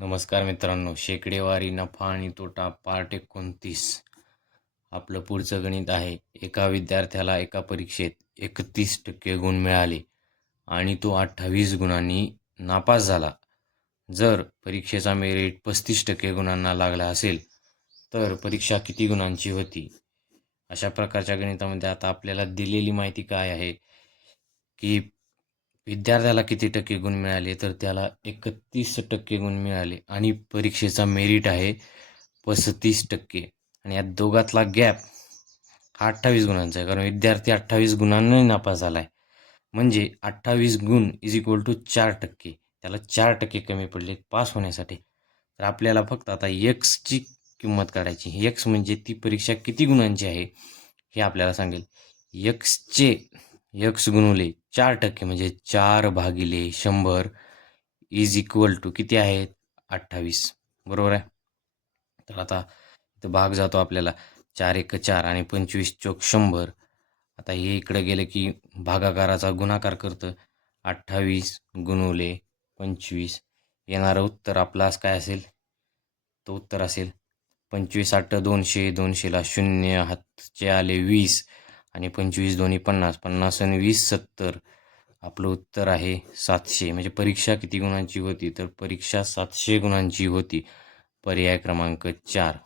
नमस्कार मित्रांनो, शेकडेवारी नफा आणि तोटा पार्ट 29. आपलं पुढचं गणित आहे. एका विद्यार्थ्याला एका परीक्षेत 31% गुण मिळाले आणि तो 28 गुणांनी नापास झाला. जर परीक्षेचा मेरिट 35% गुणांना लागला असेल तर परीक्षा किती गुणांची होती? अशा प्रकारच्या गणितामध्ये आता आपल्याला दिलेली माहिती काय आहे की विद्यार्थ्याला किती टक्के गुण मिळाले, तर त्याला 31% गुण मिळाले आणि परीक्षेचा मेरिट आहे 35% आणि या दोघातला गॅप हा 28 गुणांचा आहे. कारण विद्यार्थी 28 गुणांनी नापास झाला आहे. म्हणजे 28 गुण इज इक्वल टू 4%. त्याला 4% कमी पडले पास होण्यासाठी. तर आपल्याला फक्त आता एक्सची किंमत काढायची. एक्स म्हणजे ती परीक्षा किती गुणांची आहे हे आपल्याला सांगेल. एक्सचे एक्स गुणुले 4% म्हणजे 4/100 इज इक्वल टू किती आहेत? 28. बरोबर आहे. तर आता इथं भाग जातो आपल्याला. 4 एक 4 आणि 25 चोक 100. आता हे इकडे गेलं की भागाकाराचा गुणाकार करतं. 28 गुणुले 25. येणारं उत्तर आपलं आज काय असेल? तो उत्तर असेल 25 8 200, 200ला 0, हातचे आले 20 आणि 25 दोन्ही 50, 50 आणि 20 70. आपलं उत्तर आहे 700. म्हणजे परीक्षा किती गुणांची होती? तर परीक्षा 700 गुणांची होती. पर्याय क्रमांक 4.